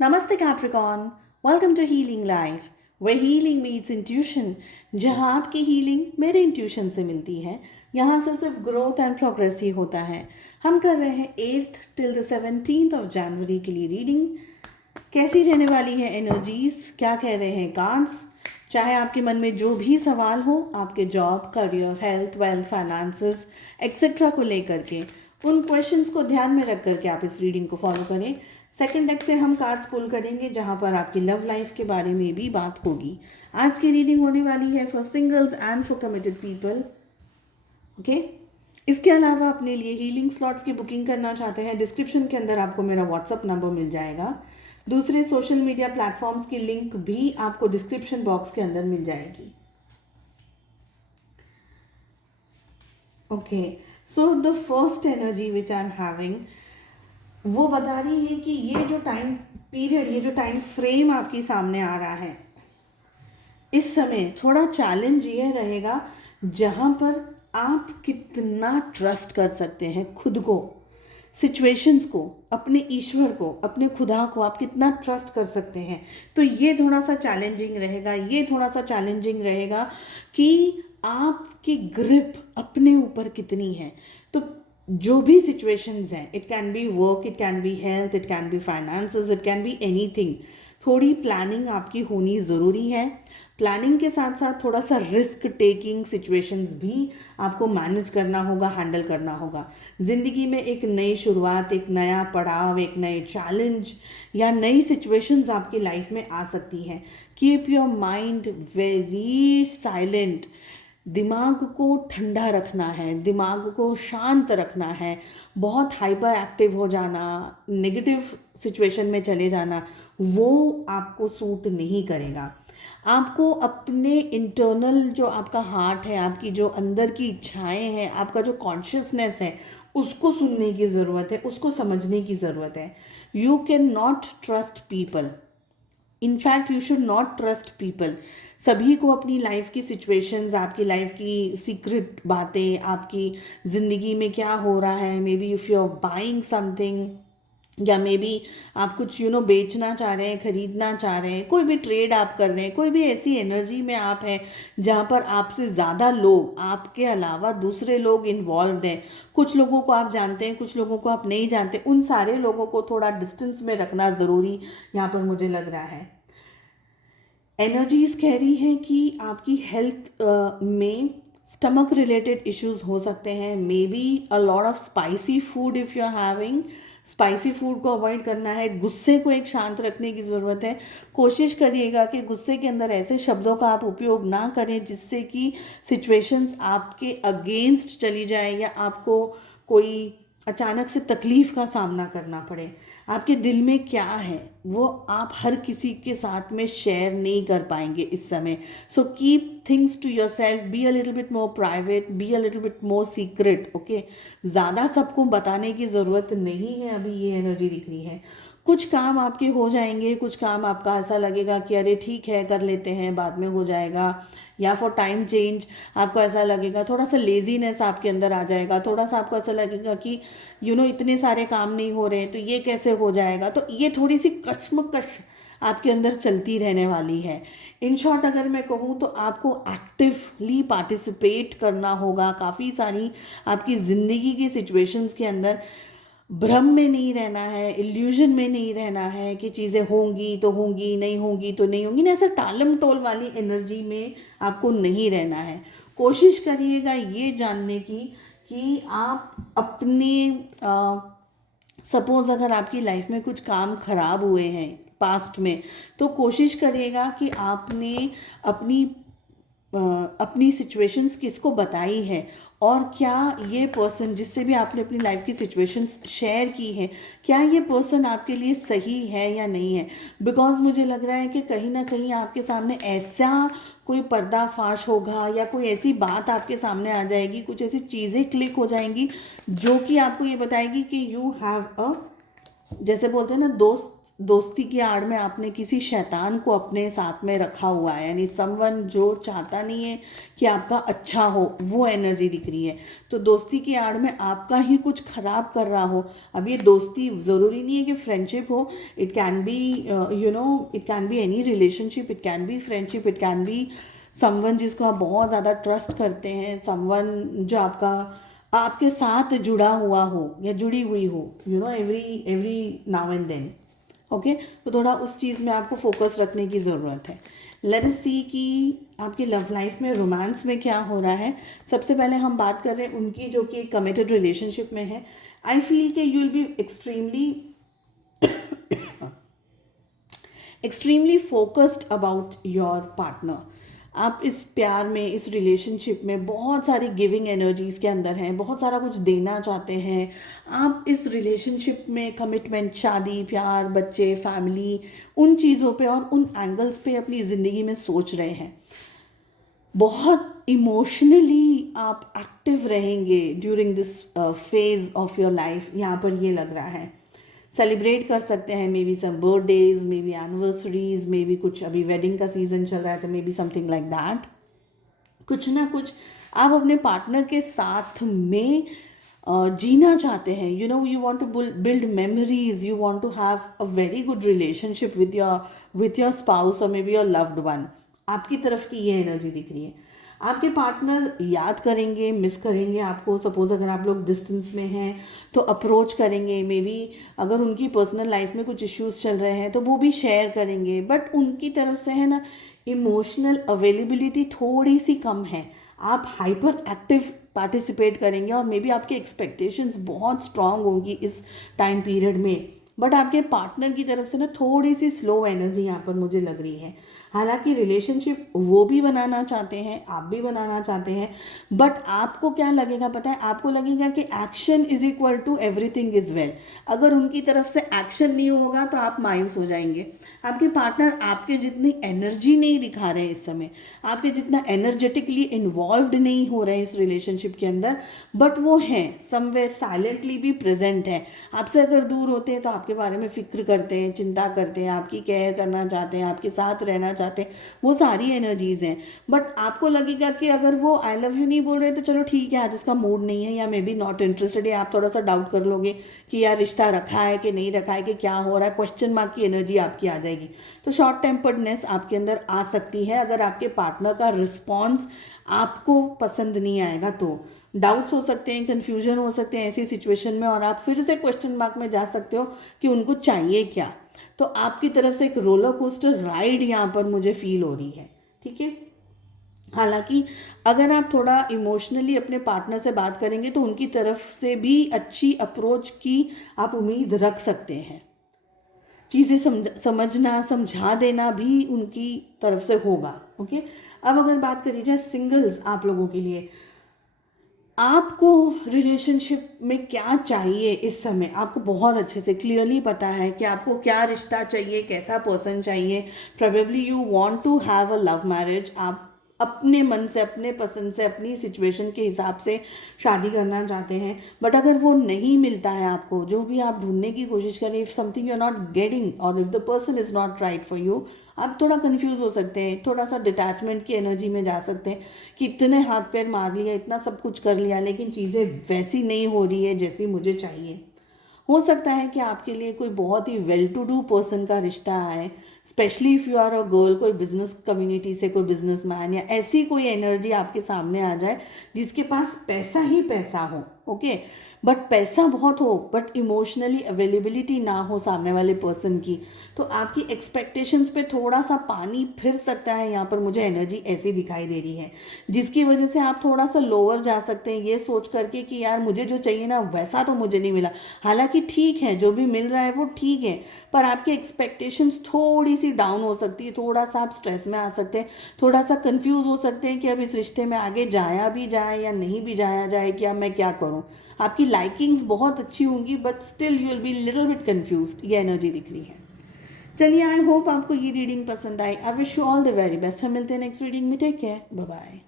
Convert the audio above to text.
Namaste Capricorn, welcome to Healing Life, where healing meets intuition, जहाँ आपकी healing मेरे intuition से मिलती है। यहाँ से सिर्फ ग्रोथ एंड प्रोग्रेस ही होता है। हम कर रहे हैं 8th till the 17th of January के लिए रीडिंग। कैसी रहने वाली है एनर्जीज, क्या कह रहे हैं कार्ड्स। चाहे आपके मन में जो भी सवाल हो आपके job, career, health, wealth, finances etcetera को लेकर के, उन क्वेश्चंस को ध्यान में रख करके आप इस रीडिंग को फॉलो करें। सेकंड डेक से हम कार्ड्स पुल करेंगे जहां पर आपकी लव लाइफ के बारे में भी बात होगी। आज की रीडिंग होने वाली है for singles and for committed people. Okay, इसके अलावा अपने लिए हीलिंग स्लॉट्स की बुकिंग करना चाहते हैं, डिस्क्रिप्शन के अंदर आपको मेरा व्हाट्सअप नंबर मिल जाएगा। दूसरे सोशल मीडिया प्लेटफॉर्म्स की लिंक भी आपको डिस्क्रिप्शन बॉक्स के अंदर मिल जाएगी। Okay, so the first energy which I am having वो बता रही है कि ये जो टाइम पीरियड, ये जो टाइम फ्रेम आपके सामने आ रहा है, इस समय थोड़ा चैलेंज ये रहेगा जहाँ पर आप कितना ट्रस्ट कर सकते हैं खुद को, सिचुएशंस को, अपने ईश्वर को, अपने खुदा को आप कितना ट्रस्ट कर सकते हैं। तो ये थोड़ा सा चैलेंजिंग रहेगा, ये थोड़ा सा चैलेंजिंग रहेगा कि आपकी ग्रिप अपने ऊपर कितनी है। तो जो भी सिचुएशंस हैं, it can be work, it can be health, it can be finances, it can be anything, थोड़ी प्लानिंग आपकी होनी ज़रूरी है। प्लानिंग के साथ साथ थोड़ा सा रिस्क टेकिंग सिचुएशंस भी आपको मैनेज करना होगा, हैंडल करना होगा। ज़िंदगी में एक नई शुरुआत, एक नया पड़ाव, एक नए चैलेंज या नई सिचुएशंस आपकी लाइफ में आ सकती हैं। Keep your mind very silent, दिमाग को ठंडा रखना है, दिमाग को शांत रखना है। बहुत हाइपर एक्टिव हो जाना, नेगेटिव सिचुएशन में चले जाना, वो आपको सूट नहीं करेगा। आपको अपने इंटरनल जो आपका हार्ट है, आपकी जो अंदर की इच्छाएं हैं, आपका जो कॉन्शियसनेस है, उसको सुनने की ज़रूरत है, उसको समझने की ज़रूरत है। You can not trust people, in fact you should not trust people. सभी को अपनी लाइफ की सिचुएशंस, आपकी लाइफ की सीक्रेट बातें, आपकी ज़िंदगी में क्या हो रहा है, maybe if you are buying something, या मे बी आप कुछ बेचना चाह रहे हैं, खरीदना चाह रहे हैं, कोई भी ट्रेड आप कर रहे हैं, कोई भी ऐसी एनर्जी में आप हैं जहाँ पर आपसे ज़्यादा लोग, आपके अलावा दूसरे लोग इन्वॉल्व हैं। कुछ लोगों को आप जानते हैं, कुछ लोगों को आप नहीं जानते। उन सारे लोगों को थोड़ा डिस्टेंस में रखना ज़रूरी यहाँ पर मुझे लग रहा है। एनर्जीज कह रही हैं कि आपकी हेल्थ में स्टमक रिलेटेड इश्यूज हो सकते हैं। Maybe a lot of spicy food, if you are having spicy food को अवॉइड करना है। गुस्से को एक शांत रखने की ज़रूरत है। कोशिश करिएगा कि गुस्से के अंदर ऐसे शब्दों का आप उपयोग ना करें जिससे कि सिचुएशंस आपके अगेंस्ट चली जाए या आपको कोई अचानक से तकलीफ़ का सामना करना पड़े। आपके दिल में क्या है वो आप हर किसी के साथ में शेयर नहीं कर पाएंगे इस समय। So keep things to yourself, be a little bit more private, be a little bit more secret. Okay, ज़्यादा सबको बताने की ज़रूरत नहीं है। अभी ये एनर्जी दिख रही है। कुछ काम आपके हो जाएंगे, कुछ काम आपका ऐसा लगेगा कि अरे ठीक है कर लेते हैं, बाद में हो जाएगा, या फॉर टाइम चेंज आपको ऐसा लगेगा, थोड़ा सा लेजीनेस आपके अंदर आ जाएगा, थोड़ा सा आपको ऐसा लगेगा कि इतने सारे काम नहीं हो रहे तो ये कैसे हो जाएगा। तो ये थोड़ी सी कश्मकश आपके अंदर चलती रहने वाली है। इन शॉर्ट अगर मैं कहूँ तो आपको एक्टिवली पार्टिसिपेट करना होगा काफ़ी सारी आपकी ज़िंदगी की सिचुएशंस के अंदर। भ्रम में नहीं रहना है, इल्यूजन में नहीं रहना है कि चीज़ें होंगी तो होंगी, नहीं होंगी तो नहीं होंगी, ना ऐसा टालम टोल वाली एनर्जी में आपको नहीं रहना है। कोशिश करिएगा ये जानने की कि आप अपने सपोज़ अगर आपकी लाइफ में कुछ काम खराब हुए हैं पास्ट में, तो कोशिश करिएगा कि आपने अपनी अपनी सिचुएशंस किसको बताई है, और क्या ये पर्सन जिससे भी आपने अपनी लाइफ की सिचुएशंस शेयर की हैं, क्या ये पर्सन आपके लिए सही है या नहीं है। बिकॉज मुझे लग रहा है कि कहीं ना कहीं आपके सामने ऐसा कोई पर्दाफाश होगा या कोई ऐसी बात आपके सामने आ जाएगी, कुछ ऐसी चीज़ें क्लिक हो जाएंगी जो कि आपको ये बताएगी कि यू हैव अ, जैसे बोलते हैं ना, दोस्त दोस्ती की आड़ में आपने किसी शैतान को अपने साथ में रखा हुआ है, यानी समवन जो चाहता नहीं है कि आपका अच्छा हो, वो एनर्जी दिख रही है। तो दोस्ती की आड़ में आपका ही कुछ खराब कर रहा हो। अब ये दोस्ती ज़रूरी नहीं है कि फ्रेंडशिप हो, it can be it can be any relationship, it can be friendship, it can be someone जिसको आप बहुत ज़्यादा ट्रस्ट करते हैं, समवन जो आपके साथ जुड़ा हुआ हो या जुड़ी हुई हो, every now and then. Okay, तो थोड़ा उस चीज़ में आपको फोकस रखने की ज़रूरत है। लेट अस सी कि आपकी लव लाइफ में, रोमांस में क्या हो रहा है। सबसे पहले हम बात कर रहे हैं उनकी जो कि कमिटेड रिलेशनशिप में है। आई फील कि you will be extremely focused about your partner. आप इस प्यार में, इस रिलेशनशिप में बहुत सारी गिविंग एनर्जीज़ के अंदर हैं, बहुत सारा कुछ देना चाहते हैं आप इस रिलेशनशिप में। कमिटमेंट, शादी, प्यार, बच्चे, फैमिली, उन चीज़ों पे और उन एंगल्स पे अपनी ज़िंदगी में सोच रहे हैं। बहुत इमोशनली आप एक्टिव रहेंगे during this phase of your life, यहाँ पर ये लग रहा है। सेलिब्रेट कर सकते हैं, maybe some birthdays, maybe anniversaries, maybe कुछ अभी वेडिंग का सीजन चल रहा है तो maybe something like that. कुछ ना कुछ आप अपने पार्टनर के साथ में जीना चाहते हैं। You want to build memories, you want to have a very good relationship with your spouse और maybe your loved one. आपकी तरफ की ये एनर्जी दिख रही है। आपके पार्टनर याद करेंगे, मिस करेंगे आपको। सपोज अगर आप लोग डिस्टेंस में हैं तो अप्रोच करेंगे, मे बी अगर उनकी पर्सनल लाइफ में कुछ इश्यूज चल रहे हैं तो वो भी शेयर करेंगे। बट उनकी तरफ से है ना, इमोशनल अवेलेबिलिटी थोड़ी सी कम है। आप हाइपर एक्टिव पार्टिसिपेट करेंगे और मे बी आपकी एक्सपेक्टेशंस बहुत स्ट्रांग होंगी इस टाइम पीरियड में। बट आपके पार्टनर की तरफ से ना थोड़ी सी स्लो एनर्जी यहाँ पर मुझे लग रही है। हालांकि रिलेशनशिप वो भी बनाना चाहते हैं, आप भी बनाना चाहते हैं, बट आपको क्या लगेगा पता है, आपको लगेगा कि action is equal to everything is well. अगर उनकी तरफ से एक्शन नहीं होगा तो आप मायूस हो जाएंगे। आपके पार्टनर आपके जितनी एनर्जी नहीं दिखा रहे हैं इस समय, आपके जितना एनर्जेटिकली इन्वॉल्व्ड नहीं हो रहे हैं इस रिलेशनशिप के अंदर, बट वो हैं समवेयर साइलेंटली भी प्रेजेंट है। आपसे अगर दूर होते हैं तो आपके बारे में फिक्र करते हैं, चिंता करते हैं, आपकी केयर करना चाहते हैं, आपके साथ रहना चाहते हैं, वो सारी एनर्जीज हैं। बट आपको लगेगा कि अगर वो आई लव यू नहीं बोल रहे तो चलो ठीक है, आज उसका मूड नहीं है या मे बी नॉट इंटरेस्टेड है। आप थोड़ा सा डाउट कर लोगे कि यार रिश्ता रखा है कि नहीं रखा है, कि क्या हो रहा है, क्वेश्चन मार्क की एनर्जी आपकी आ जाएगी। तो शॉर्ट टेम्पर्डनेस आपके अंदर आ सकती है अगर आपके पार्टनर का रिस्पॉन्स आपको पसंद नहीं आएगा तो। डाउट्स हो सकते हैं, कन्फ्यूजन हो सकते हैं ऐसी सिचुएशन में, और आप फिर से क्वेश्चन मार्क में जा सकते हो कि उनको चाहिए क्या। तो आपकी तरफ से एक रोलर कोस्टर राइड यहाँ पर मुझे फील हो रही है। ठीक है, हालांकि अगर आप थोड़ा इमोशनली अपने पार्टनर से बात करेंगे तो उनकी तरफ से भी अच्छी अप्रोच की आप उम्मीद रख सकते हैं। चीज़ें समझना, समझा देना भी उनकी तरफ से होगा। ओके, अब अगर बात करी जाए सिंगल्स आप लोगों के लिए, आपको रिलेशनशिप में क्या चाहिए इस समय, आपको बहुत अच्छे से क्लियरली पता है कि आपको क्या रिश्ता चाहिए, कैसा पर्सन चाहिए। Probably you want to have a love marriage. आप अपने मन से, अपने पसंद से, अपनी सिचुएशन के हिसाब से शादी करना चाहते हैं। बट अगर वो नहीं मिलता है आपको, जो भी आप ढूंढने की कोशिश करें, if something you are not getting और if the person is not right for you, आप थोड़ा कंफ्यूज हो सकते हैं, थोड़ा सा डिटैचमेंट की एनर्जी में जा सकते हैं कि इतने हाथ पैर मार लिया, इतना सब कुछ कर लिया, लेकिन चीज़ें वैसी नहीं हो रही है जैसी मुझे चाहिए। हो सकता है कि आपके लिए कोई बहुत ही वेल टू डू पर्सन का रिश्ता आए, specially if you are a girl, कोई बिजनेस कम्युनिटी से कोई बिजनेसमैन या ऐसी कोई एनर्जी आपके सामने आ जाए जिसके पास पैसा ही पैसा हो। ओके, बट पैसा बहुत हो बट इमोशनली अवेलेबिलिटी ना हो सामने वाले पर्सन की, तो आपकी एक्सपेक्टेशंस पे थोड़ा सा पानी फिर सकता है। यहाँ पर मुझे एनर्जी ऐसी दिखाई दे रही है जिसकी वजह से आप थोड़ा सा लोअर जा सकते हैं ये सोच करके कि यार मुझे जो चाहिए ना वैसा तो मुझे नहीं मिला। हालांकि ठीक है, जो भी मिल रहा है वो ठीक है, पर आपकी एक्सपेक्टेशंस थोड़ी सी डाउन हो सकती है, थोड़ा सा आप स्ट्रेस में आ सकते हैं, थोड़ा सा कंफ्यूज हो सकते हैं कि अब इस रिश्ते में आगे जाया भी जाए या नहीं भी जाया जाए, कि अब मैं क्या करूं। आपकी लाइकिंग्स बहुत अच्छी होंगी but still you will be little bit confused, ये एनर्जी दिख रही है। चलिए, आई होप आपको ये रीडिंग पसंद आई। I wish you all the very best. हम मिलते हैं नेक्स्ट रीडिंग में। Take care, bye bye.